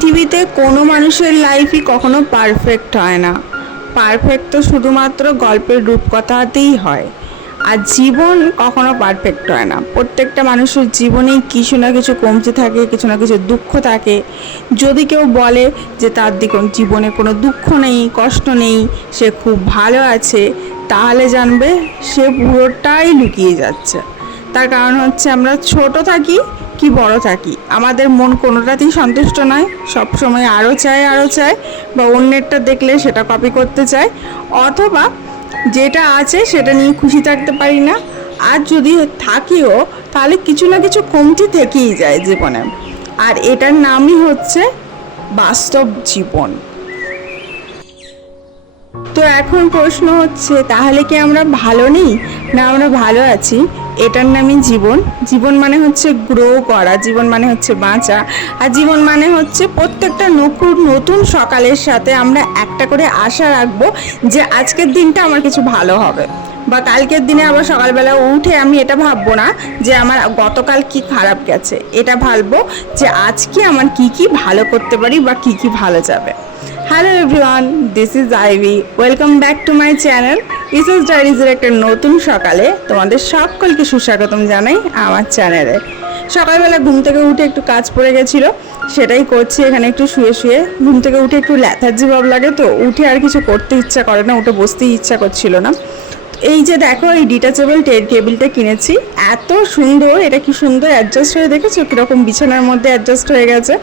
পৃথিবীতে কোনো মানুষের লাইফই কখনো পারফেক্ট হয় না। পারফেক্ট তো শুধুমাত্র গল্পের রূপকথাতেই হয়। আর জীবন কখনো পারফেক্ট হয় না। প্রত্যেকটা মানুষের জীবনেই কিছু না কিছু কমতে থাকে, কিছু না কিছু দুঃখ থাকে। যদি কেউ বলে যে তার দিকে জীবনে কোনো দুঃখ নেই, কষ্ট নেই, সে খুব ভালো আছে, তাহলে জানবে সে পুরোটাই লুকিয়ে যাচ্ছে। তার কারণ হচ্ছে আমরা ছোট থাকি কি বড় থাকি আমাদের মন কোনোটাতেই সন্তুষ্ট নয়। সব সময় আরও চায় আরও চায় বা অন্যেরটা দেখলে সেটা কপি করতে চায়। অথবা যেটা আছে সেটা নিয়ে খুশি থাকতে পারি না। আর যদি থাকিও, তাহলে কিছু না কিছু কমতি থেকেই যায় জীবনে। আর এটার নামই হচ্ছে বাস্তব জীবন। তো এখন প্রশ্ন হচ্ছে, তাহলে কি আমরা ভালো নেই? না, আমরা ভালো আছি। এটার নামই জীবন। জীবন মানে হচ্ছে গ্রো করা, জীবন মানে হচ্ছে বাঁচা, আর জীবন মানে হচ্ছে প্রত্যেকটা নকুর নতুন সকালের সাথে আমরা একটা করে আশা রাখব যে আজকের দিনটা আমার কিছু ভালো হবে। বা কালকের দিনে আবার সকালবেলা উঠে আমি এটা ভাববো না যে আমার গতকাল কি খারাপ গেছে। এটা ভাববো যে আজকে আমার কি কি ভালো করতে পারি বা কি কি ভালো যাবে। Hello everyone this is Ivy welcome back to my channel ইসেস ডায়েরিজের একটা নতুন সকালে তোমাদের সকলকে সুস্বাগতম জানাই আমার চ্যানেলে সকালবেলা ঘুম থেকে উঠে একটু কাজ পড়ে গেছিল, সেটাই করছি এখানে একটু শুয়ে শুয়ে। ঘুম থেকে উঠে একটু ল্যাথার্জি ভাব লাগে তো, উঠে আর কিছু করতে ইচ্ছা করে না, উঠে বসতেই ইচ্ছা করছিল না। এই যে দেখো, এই ডিটাচেবল টেবিলটা কিনেছি। এত সুন্দর, এটা কি সুন্দর অ্যাডজাস্ট হয়ে দেখেছ? কীরকম বিছানার মধ্যে অ্যাডজাস্ট হয়ে গেছে।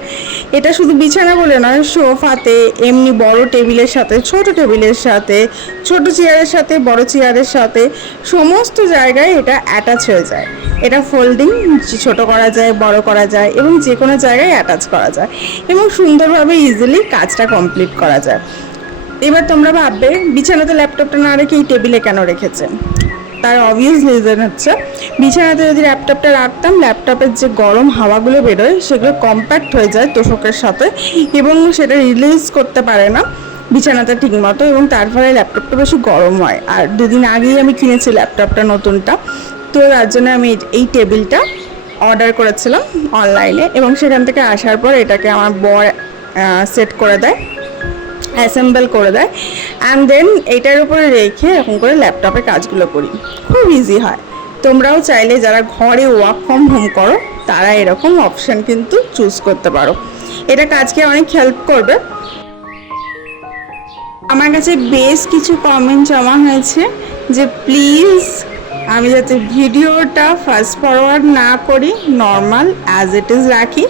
এটা শুধু বিছানা বলে নয়, সোফাতে, এমনি বড় টেবিলের সাথে, ছোট টেবিলের সাথে, ছোট চেয়ারের সাথে, বড় চেয়ারের সাথে, সমস্ত জায়গায় এটা অ্যাটাচ হয়ে যায়। এটা ফোল্ডিং ছোট করা যায়, বড় করা যায় এবং যে কোনো জায়গায় অ্যাটাচ করা যায় এবং সুন্দরভাবে ইজিলি কাজটা কমপ্লিট করা যায়। এবার তোমরা ভাববে, বিছানাতে ল্যাপটপটা না রেখে এই টেবিলে কেন রেখেছে? তার অবভিয়াস রিজন হচ্ছে, বিছানাতে যদি ল্যাপটপটা রাখতাম, ল্যাপটপের যে গরম হাওয়াগুলো বেরোয়, সেগুলো কম্প্যাক্ট হয়ে যায় তোষকের সাথে এবং সেটা রিলিজ করতে পারে না বিছানাতে ঠিক মতো এবং তার ফলে ল্যাপটপটা বেশি গরম হয়। আর দুদিন আগেই আমি কিনেছি ল্যাপটপটা নতুনটা, তো তার জন্য আমি এই টেবিলটা অর্ডার করেছিলাম অনলাইনে এবং সেখান থেকে আসার পর এটাকে আমার বর সেট করে দেয়। অ্যাসেম্বল করে দেয়। অ্যান্ড দেন এটার উপরে রেখে এরকম করে ল্যাপটপে কাজগুলো করি। খুব ইজি হয়। তোমরাও চাইলে যারা ঘরে ওয়ার্ক ফ্রম হোম করো, তারা এরকম অপশান কিন্তু চুজ করতে পারো। এটা কাজকে অনেক হেল্প করবে। আমার কাছে বেশ কিছু কমেন্ট জমা হয়েছে যে প্লিজ আমি যাতে ভিডিওটা ফাস্ট ফরওয়ার্ড না করি নর্মাল অ্যাজ ইট ইজ রাখি।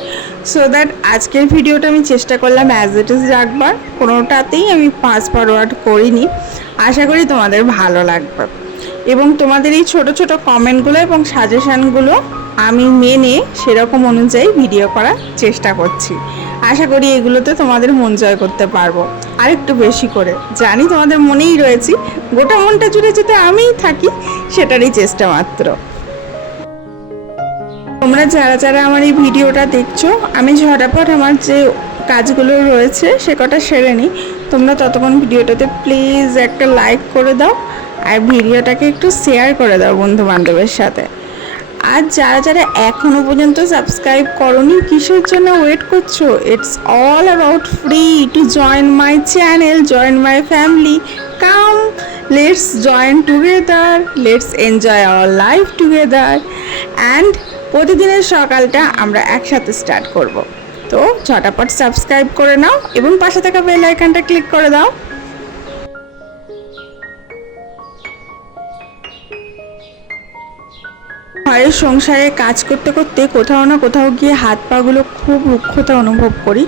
সো দ্যাট আজকের ভিডিওটা আমি চেষ্টা করলাম অ্যাজ ইট ইজ রাখবার। কোনোটাতেই আমি ফাস্ট ফরওয়ার্ড করিনি। আশা করি তোমাদের ভালো লাগবে। এবং তোমাদের এই ছোট ছোট কমেন্টগুলো এবং সাজেশানগুলো আমি মেনে সেরকম অনুযায়ী ভিডিও করার চেষ্টা করছি। আশা করি এগুলোতে তোমাদের মন জয় করতে পারব। আর একটু বেশি করে। জানি তোমাদের মনেই রয়েছি। গোটা মনটা জুড়ে যেতে আমিই থাকি, সেটারই চেষ্টা মাত্র। তোমরা যারা যারা আমার এই ভিডিওটা দেখছ, আমি ঝটাপট আমার যে কাজগুলো রয়েছে সে কটা সেরে নিই। তোমরা ততক্ষণ ভিডিওটাতে প্লিজ একটা লাইক করে দাও আর ভিডিওটাকে একটু শেয়ার করে দাও বন্ধু বান্ধবের সাথে। আর যারা যারা এখনও পর্যন্ত সাবস্ক্রাইব করনি, কিসের জন্য ওয়েট করছ? It's all about free to join my channel join my family come let's join together let's enjoy our life together and প্রতিদিনের সকালটা আমরা একসাথে স্টার্ট করব। তো ঝটাপট সাবস্ক্রাইব করে নাও এবং পাশে থাকা বেল আইকনটা ক্লিক করে দাও। ঘরের সংসারে কাজ করতে করতে কোথাও না কোথাও গিয়ে হাত পাগুলো খুব রুক্ষতা অনুভব করি।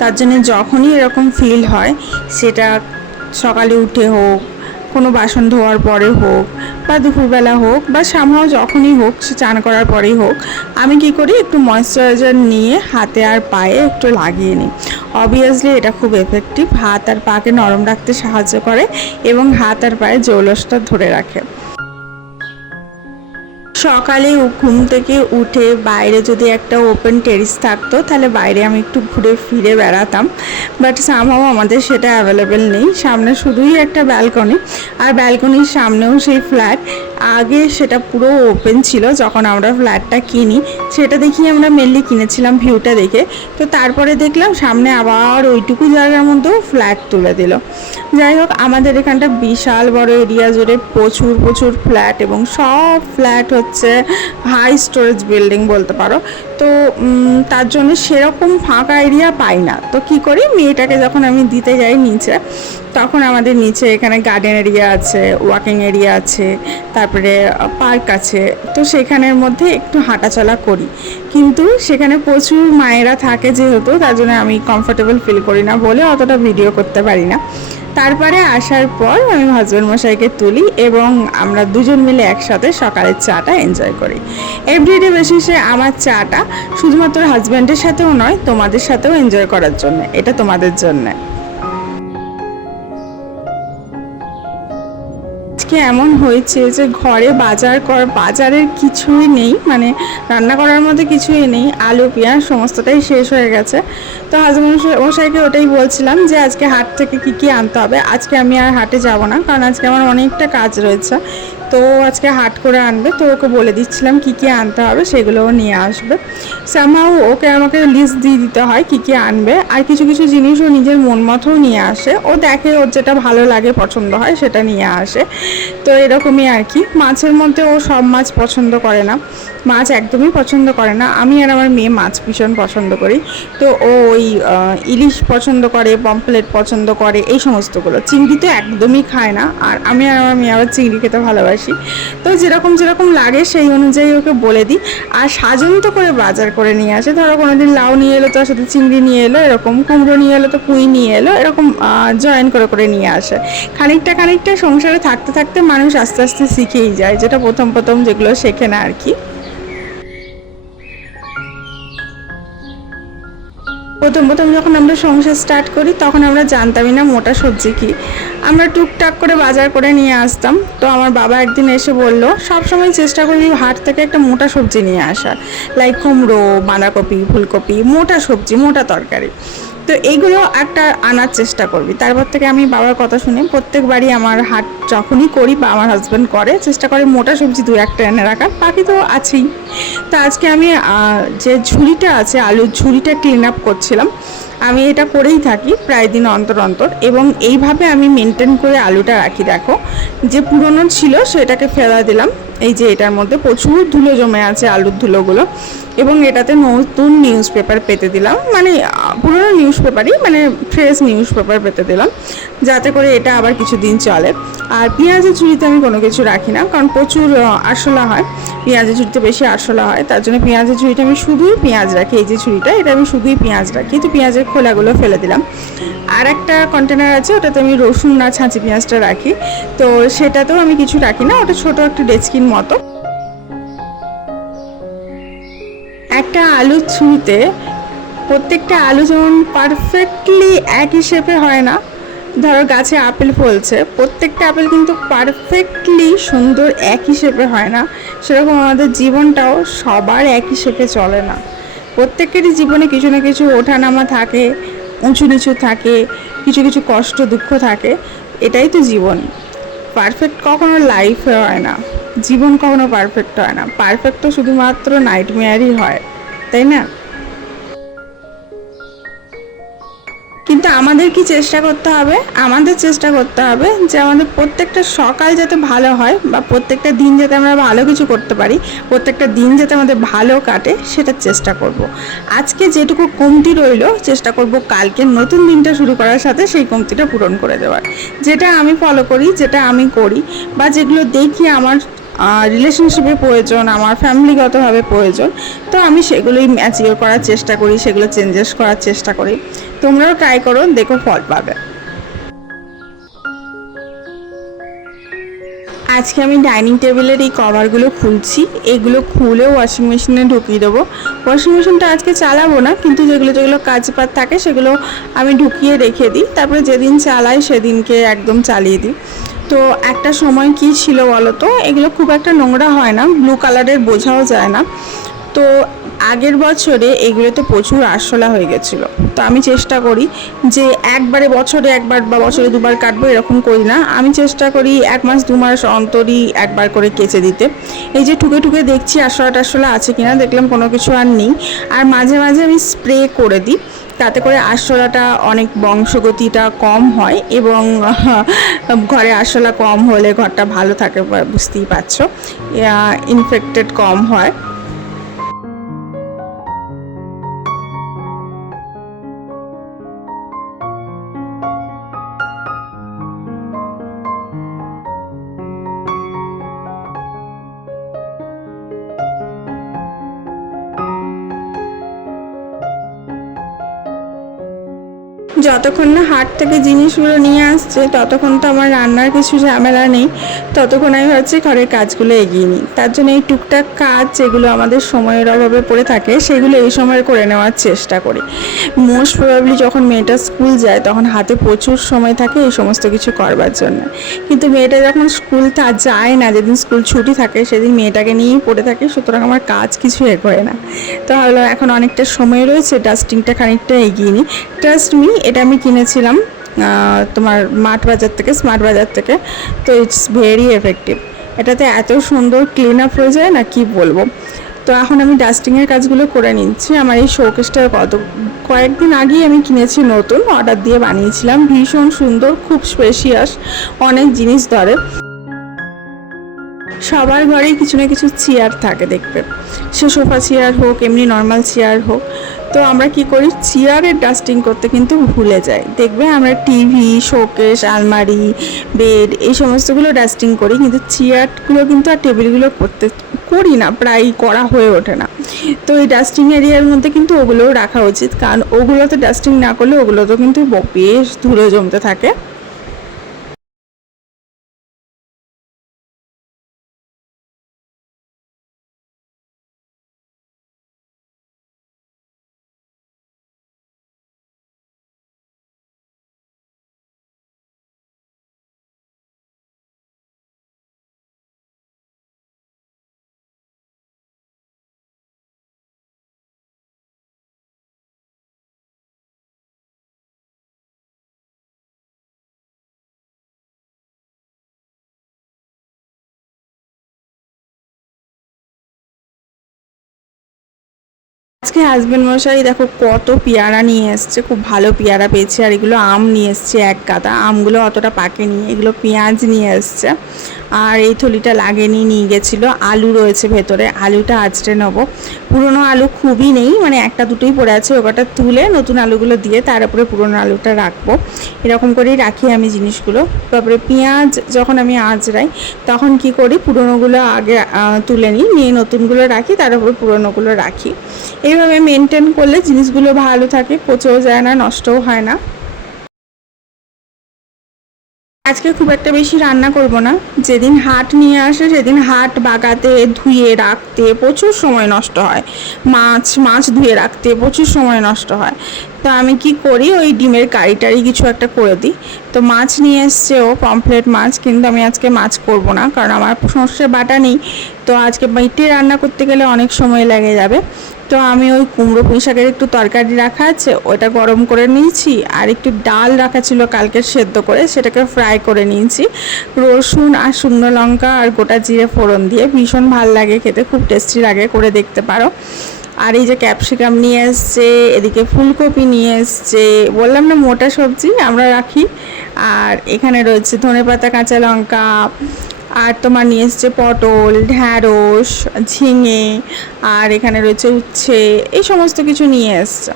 তার জন্য যখনই এরকম ফিল হয়, সেটা সকালে উঠে হোক কোনো বাসন ধোয়ার পরে হোক বা দুপুরবেলা হোক বা সামহাও যখনই হোক সে চান করার পরেই হোক, আমি কি করি একটু ময়শ্চারাইজার নিয়ে হাতে আর পায়ে একটু লাগিয়ে নিই। অবভিয়াসলি এটা খুব এফেক্টিভ হাত আর পাকে নরম রাখতে সাহায্য করে এবং হাত আর পায়ে জৌলসটা ধরে রাখে। সকালে ঘুম থেকে উঠে বাইরে যদি একটা ওপেন টেরিস থাকতো, তাহলে বাইরে আমি একটু ঘুরে ফিরে বেড়াতাম। বাট সামহাও আমাদের সেটা অ্যাভেলেবেল নেই। সামনে শুধুই একটা ব্যালকনি আর ব্যালকনির সামনেও সেই ফ্ল্যাট আগে সেটা পুরো ওপেন ছিল যখন আমরা ফ্ল্যাটটা কিনি, সেটা দেখি আমরা মেনলি কিনেছিলাম ভিউটা দেখে। তো তারপরে দেখলাম সামনে আবার ওইটুকু জায়গার মধ্যেও ফ্ল্যাট তুলে দিল। যাই হোক, আমাদের এখানটা বিশাল বড় এরিয়া জুড়ে প্রচুর প্রচুর ফ্ল্যাট এবং সব ফ্ল্যাট হচ্ছে হাই স্টোরেজ বিল্ডিং বলতে পারো। তো তার জন্য সেরকম ফাঁকা এরিয়া পাই না। তো কি করি, মেয়েটাকে যখন আমি দিতে যাই নিচে তখন আমাদের নিচে এখানে গার্ডেন এরিয়া আছে ওয়াকিং এরিয়া আছে, তারপরে পার্ক আছে। তো সেখানের মধ্যে একটু হাঁটাচলা করি। কিন্তু সেখানে প্রচুর মায়েরা থাকে যেহেতু, তার জন্য আমি কমফোর্টেবল ফিল করি না বলে অতটা ভিডিও করতে পারি না। তারপরে আসার পর আমি হাজব্যান্ড মশাইকে তুলি এবং আমরা দুজন মিলে একসাথে সকালের চাটা এনজয় করি। এভরিডে বেসিসে আমার চাটা শুধুমাত্র হাজব্যান্ডের সাথেও নয়, তোমাদের সাথেও এনজয় করার জন্য। এটা তোমাদের জন্য। আজকে এমন হয়েছে যে ঘরে বাজার কর, বাজারের কিছুই নেই মানে রান্না করার মধ্যে কিছুই নেই, আলু, পেঁয়াজ সমস্তটাই শেষ হয়ে গেছে। তো হাজবেন্ড মশাইকে ওটাই বলছিলাম যে আজকে হাট থেকে কি কি আনতে হবে। আজকে আমি আর হাটে যাব না, কারণ আজকে আমার অনেকটা কাজ রয়েছে। তো আজকে হাট করে আনবে, তো ওকে বলে দিচ্ছিলাম কি কি আনতে হবে, সেগুলোও নিয়ে আসবে। সামাও ওকে আমাকে লিস্ট দিয়ে দিতে হয় কি কি আনবে, আর কিছু কিছু জিনিস ও নিজের মন মতোও নিয়ে আসে। ও দেখে ওর যেটা ভালো লাগে, পছন্দ হয়, সেটা নিয়ে আসে। তো এরকমই আর কি। মাছের মধ্যে ও সব মাছ পছন্দ করে না। মাছ একদমই পছন্দ করে না। আমি আর আমার মেয়ে মাছ ভীষণ পছন্দ করি। তো ও ওই ইলিশ পছন্দ করে পমপ্লেট পছন্দ করে, এই সমস্তগুলো। চিংড়ি তো একদমই খায় না। আর আমি আর আমার মেয়ে আবার চিংড়ি খেতে ভালোবাসি। তো যেরকম যেরকম লাগে সেই অনুযায়ী ওকে বলে দিই। আর সাজন্ত করে বাজার করে নিয়ে আসে। ধরো কোনোদিন লাউ নিয়ে এলো, তার সাথে চিংড়ি নিয়ে এলো, এরকম কুমড়ো নিয়ে এলো, তো পুঁই নিয়ে এলো, এরকম জয়েন করে করে নিয়ে আসে। খানিকটা খানিকটা সংসারে থাকতে থাকতে মানুষ আস্তে আস্তে শিখেই যায়, যেটা প্রথম প্রথম যেগুলো শেখে না আর কি। প্রথম প্রথম যখন আমরা সংসার স্টার্ট করি, তখন আমরা জানতামই না মোটা সবজি কি। আমরা টুকটাক করে বাজার করে নিয়ে আসতাম। তো আমার বাবা একদিন এসে বলল, সব সময় চেষ্টা করি হাট থেকে একটা মোটা সবজি নিয়ে আসার। লাইক কুমড়ো, বাঁধাকপি, ফুলকপি, মোটা সবজি, মোটা তরকারি। তো এইগুলো একটা আনার চেষ্টা করবি। তারপর থেকে আমি বাবার কথা শুনে। প্রত্যেকবারই আমার হাট যখনই করি বা আমার হাজব্যান্ড করে, চেষ্টা করে মোটা সবজি দু একটা এনে রাখার। বাকি তো আছেই। তো আজকে আমি যে ঝুড়িটা আছে, আলুর ঝুড়িটা ক্লিন আপ করছিলাম, আমি এটা করেই থাকি প্রায় দিন অন্তর অন্তর। এবং এইভাবে আমি মেনটেন করে আলুটা রাখি। দেখো, যে পুরনো ছিল সেটাকে ফেলা দিলাম। এই যে এটার মধ্যে প্রচুর ধুলো জমে আছে, আলুর ধুলোগুলো। এবং এটাতে নতুন নিউজ পেপার পেতে দিলাম। মানে পুরনো নিউজ পেপারই মানে ফ্রেশ নিউজ পেপার পেতে দিলাম। যাতে করে এটা আবার কিছুদিন চলে। আর পেঁয়াজের ঝুড়িতে আমি কোনো কিছু রাখি না, কারণ প্রচুর আরশোলা হয়। পেঁয়াজের ঝুড়িতে বেশি আরশোলা হয়, তার জন্য পেঁয়াজের ঝুড়িটা আমি শুধুই পেঁয়াজ রাখি। এই যে ঝুড়িটা, এটা আমি শুধুই পেঁয়াজ রাখি। তো পেঁয়াজের খোলাগুলো ফেলে দিলাম। আর একটা কন্টেনার আছে, ওটাতে আমি রসুন না ছাঁচি পেঁয়াজটা রাখি। তো সেটাতেও আমি কিছু রাখি না, ওটা ছোটো একটা ডেস্কিন মতো। একটা আলুর ছুরিতে প্রত্যেকটা আলু যেমন পারফেক্টলি একই শেপে হয় না, ধরো গাছে আপেল ফলছে, প্রত্যেকটা আপেল কিন্তু পারফেক্টলি সুন্দর একই শেপে হয় না। সেরকম আমাদের জীবনটাও সবার একই শেপে চলে না। প্রত্যেকেরই জীবনে কিছু না কিছু ওঠানামা থাকে, উঁচু নিচু থাকে, কিছু কিছু কষ্ট দুঃখ থাকে, এটাই তো জীবন। পারফেক্ট কখনো লাইফে হয় না। জীবন কখনো পারফেক্ট হয় না। পারফেক্ট তো শুধুমাত্র নাইটমেয়ারই হয়, তাই না? কিন্তু আমাদের কি চেষ্টা করতে হবে? আমাদের চেষ্টা করতে হবে যে আমাদের প্রত্যেকটা সকাল যাতে ভালো হয় বা প্রত্যেকটা দিন যাতে আমরা ভালো কিছু করতে পারি, প্রত্যেকটা দিন যাতে আমাদের ভালো কাটে, সেটার চেষ্টা করব। আজকে যেটুকু কমতি রইল, চেষ্টা করব কালকে নতুন দিনটা শুরু করার সাথে সেই কমতিটা পূরণ করে দেওয়ার। যেটা আমি ফলো করি, যেটা আমি করি, বা যেগুলো দেখি আমার রিলেশনশিপে প্রয়োজন, আমার ফ্যামিলিগতভাবে প্রয়োজন, তো আমি সেগুলোই ম্যাচিওর করার চেষ্টা করি, সেগুলো চেঞ্জেস করার চেষ্টা করি। তোমরাও ট্রাই করো, দেখো ফল পাবে। আজকে আমি ডাইনিং টেবিলের এই কভারগুলো খুলছি, এগুলো খুলে ওয়াশিং মেশিনে ঢুকিয়ে দেবো। ওয়াশিং মেশিনটা আজকে চালাবো না, কিন্তু যেগুলো যেগুলো কাজ পাত থাকে সেগুলো আমি ঢুকিয়ে রেখে দিই, তারপরে যেদিন চালাই সেদিনকে একদম চালিয়ে দিই। তো একটা সময় কি ছিল বলো তো এগুলো খুব একটা নোংরা হয় না ব্লু কালারের বোঝাও যায় না। তো আগের বছরে এগুলোতে প্রচুর আরশোলা হয়ে গেছিল। তো আমি চেষ্টা করি যে একবারে বছরে একবার বা বছরে দুবার কাটবো, এরকম করি না। আমি চেষ্টা করি এক মাস, দু মাস অন্তরই একবার করে কেচে দিতে। এই যে ঠুকে ঠুকে দেখছি আরশোলা টারশোলা আছে কিনা, দেখলাম কোনো কিছু আর নেই। আর মাঝে মাঝে আমি স্প্রে করে দিই। তাতে করে আরশোলাটা অনেক বংশগতিটা কম হয় এবং ঘরে আরশোলা কম হলে ঘরটা ভালো থাকে বুঝতেই পারছ। ইনফেক্টেড কম হয়। যতক্ষণ না হাট থেকে জিনিসগুলো নিয়ে আসছে, ততক্ষণ তো আমার রান্নার কিছু ঝামেলা নেই। ততক্ষণ আমি ভাবছি ঘরের কাজগুলো এগিয়ে নিই। তার জন্য এই টুকটাক কাজ যেগুলো আমাদের সময়ের অভাবে পড়ে থাকে, সেগুলো এই সময় করে নেওয়ার চেষ্টা করি। মোস্ট প্রবাবলি যখন মেয়েটা স্কুল যায়, তখন হাতে প্রচুর সময় থাকে এই সমস্ত কিছু করবার জন্য। কিন্তু মেয়েটা যখন স্কুল তা যায় না, যেদিন স্কুল ছুটি থাকে, সেদিন মেয়েটাকে নিয়েই পড়ে থাকে, সুতরাং আমার কাজ কিছু এগোয় না। তো হলো এখন অনেকটা সময় রয়েছে ডাস্টিংটা খানিকটা এগিয়ে নিই। ট্রাস্ট মি এটা আমি কিনেছিলাম তোমার মাঠ বাজার থেকে স্মার্ট বাজার থেকে। তো ইটস ভেরি এফেক্টিভ এটাতে এত সুন্দর ক্লিন আপ হয়ে যায় না, কি বলব? তো এখন আমি ডাস্টিংয়ের কাজগুলো করে নিচ্ছি। আমার এই শোকেসটা কত, কয়েকদিন আগেই আমি কিনেছি নতুন অর্ডার দিয়ে বানিয়েছিলাম। ভীষণ সুন্দর, খুব স্পেশিয়াস অনেক জিনিস ধরে। সবার ঘরেই কিছু না কিছু চেয়ার থাকে দেখবে। সে সোফা চেয়ার হোক, এমনি নর্মাল চেয়ার হোক। তো আমরা কি করি? চেয়ারের ডাস্টিং করতে কিন্তু ভুলে যাই। দেখবে আমরা টিভি শোকেস আলমারি বেড এই সমস্তগুলো ডাস্টিং করি, কিন্তু চেয়ারগুলো কিন্তু আর টেবিলগুলো করতে করি না প্রায় করা হয়ে ওঠে না। তো এই ডাস্টিং এরিয়ার মধ্যে কিন্তু ওগুলোও রাখা উচিত, কারণ ওগুলোতে ডাস্টিং না করলে ওগুলো তো কিন্তু বেশ ধুলো জমতে থাকে। আজকে হাজব্যান্ড মশাই দেখো কত পেয়ারা নিয়ে এসছে, খুব ভালো পেয়ারা পেয়েছে। আর এগুলো আম নিয়ে এসছে এক গাদা। আমগুলো অতটা পাকেনি এগুলো পেঁয়াজ নিয়ে এসছে। আর এই থলিটা লাগেনি, নিয়ে গেছিল। আলু রয়েছে ভেতরে, আলুটা আঁচড়ে নেব। পুরনো আলু খুবই নেই মানে একটা দুটোই পড়ে আছে ওটা তুলে নতুন আলুগুলো দিয়ে তার উপরে পুরনো আলুটা রাখব। এরকম করেই রাখি আমি জিনিসগুলো। তারপরে পেঁয়াজ যখন আমি আঁচড়াই, তখন কি করি, পুরনোগুলো আগে তুলে নিই, নিয়ে নতুনগুলো রাখি, তার উপরে পুরনোগুলো রাখি। এইভাবে মেনটেন করলে জিনিসগুলো ভালো থাকে, পচেও যায় না, নষ্টও হয় না। আজকে খুব একটা বেশি রান্না করব না। যেদিন হাট নিয়ে আসে, সেদিন হাট বাগাতে ধুয়ে রাখতে প্রচুর সময় নষ্ট হয়। মাছ মাছ ধুয়ে রাখতে প্রচুর সময় নষ্ট হয়। তো আমি কি করি, ওই ডিমের কারি টারি কিছু একটা করে দিই। তো মাছ নিয়ে এসছে ও পমফ্লেট মাছ, কিন্তু আমি আজকে মাছ করব না, কারণ আমার সর্ষে বাটা নেই। তো আজকে মেটে রান্না করতে গেলে অনেক সময় লেগে যাবে। তো আমি ওই কুমড়ো পুঁই শাকের একটু তরকারি রাখা আছে, ওটা গরম করে নিয়েছি, আর একটু ডাল রাখা ছিল কালকে সেদ্ধ করে, সেটাকে ফ্রাই করে নিয়েছি। রসুন আর শুকনো লঙ্কা আর গোটা জিরে ফোড়ন দিয়ে ভীষণ ভালো লাগে খেতে, খুব টেস্টি লাগে করে দেখতে পারো। আর এই যে ক্যাপসিকাম নিয়ে এসছে, এদিকে ফুলকপি নিয়ে এসছে, বললাম না মোটা সবজি আমরা রাখি। আর এখানে রয়েছে ধনেপাতা, কাঁচা লঙ্কা আর তোমার নিয়ে এসছে পটল, ঢ্যাঁড়স, ঝিঙে, আর এখানে রয়েছে উচ্ছে, এই সমস্ত কিছু নিয়ে এসছে।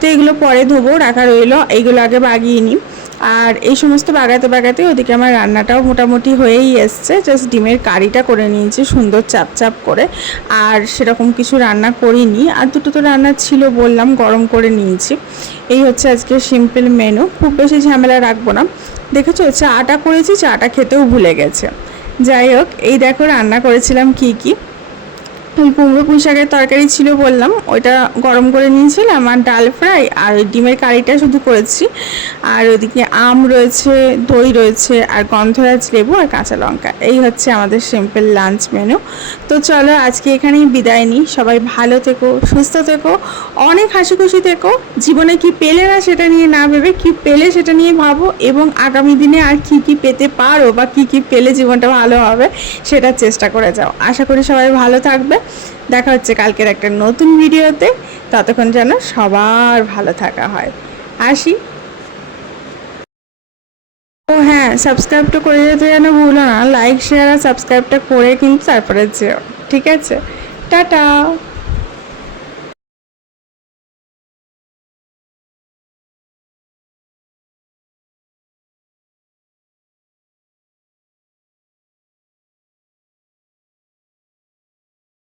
তো এগুলো পরে ধোবো, রাখা রইল এইগুলো আগে বাগিয়ে নিই। আর এই সমস্ত বাগাতে বাগাতে ওদিকে আমার রান্নাটাও মোটামুটি হয়েই এসছে। জাস্ট ডিমের কারিটা করে নিয়েছি, সুন্দর চাপ চাপ করে। আর সেরকম কিছু রান্না করিনি। আর দুটো তো রান্না ছিল বললাম, গরম করে নিয়েছি। এই হচ্ছে আজকে সিম্পল মেনু। খুব বেশি ঝামেলা রাখব না। দেখেছ চাটা করেছি চাটা খেতেও ভুলে গেছে। যাই হোক, এই দেখো রান্না করেছিলাম কি কি। ওই কুমড়ো পুঁই শাকের তরকারি ছিল বললাম, ওইটা গরম করে নিয়েছিলাম আর ডাল ফ্রাই আর ডিমের কারিটা শুধু করেছি। আর ওদিকে আম রয়েছে, দই রয়েছে, আর গন্ধরাজ লেবু আর কাঁচা লঙ্কা। এই হচ্ছে আমাদের সিম্পল লাঞ্চ মেনু তো চলো আজকে এখানেই বিদায় নিই। সবাই ভালো থেকো, সুস্থ থেকো, অনেক হাসি খুশি থেকো। জীবনে কি পেলে না সেটা নিয়ে না ভেবে, কি পেলে সেটা নিয়ে ভাবো, এবং আগামী দিনে আর কি কি পেতে পারো বা কি কি পেলে জীবনটা ভালো হবে সেটার চেষ্টা করে যাও। আশা করি সবাই ভালো থাকবে। দেখা হচ্ছে কালকের একটা নতুন ভিডিওতে ততক্ষণ যেন সবার ভালো থাকা হয়। আসি। হ্যাঁ সাবস্ক্রাইবটা করে যেতে যেন ভুলো না। লাইক শেয়ার আর সাবস্ক্রাইবটা করে কিন্তু তারপরে যেও। ঠিক আছে? টাটা!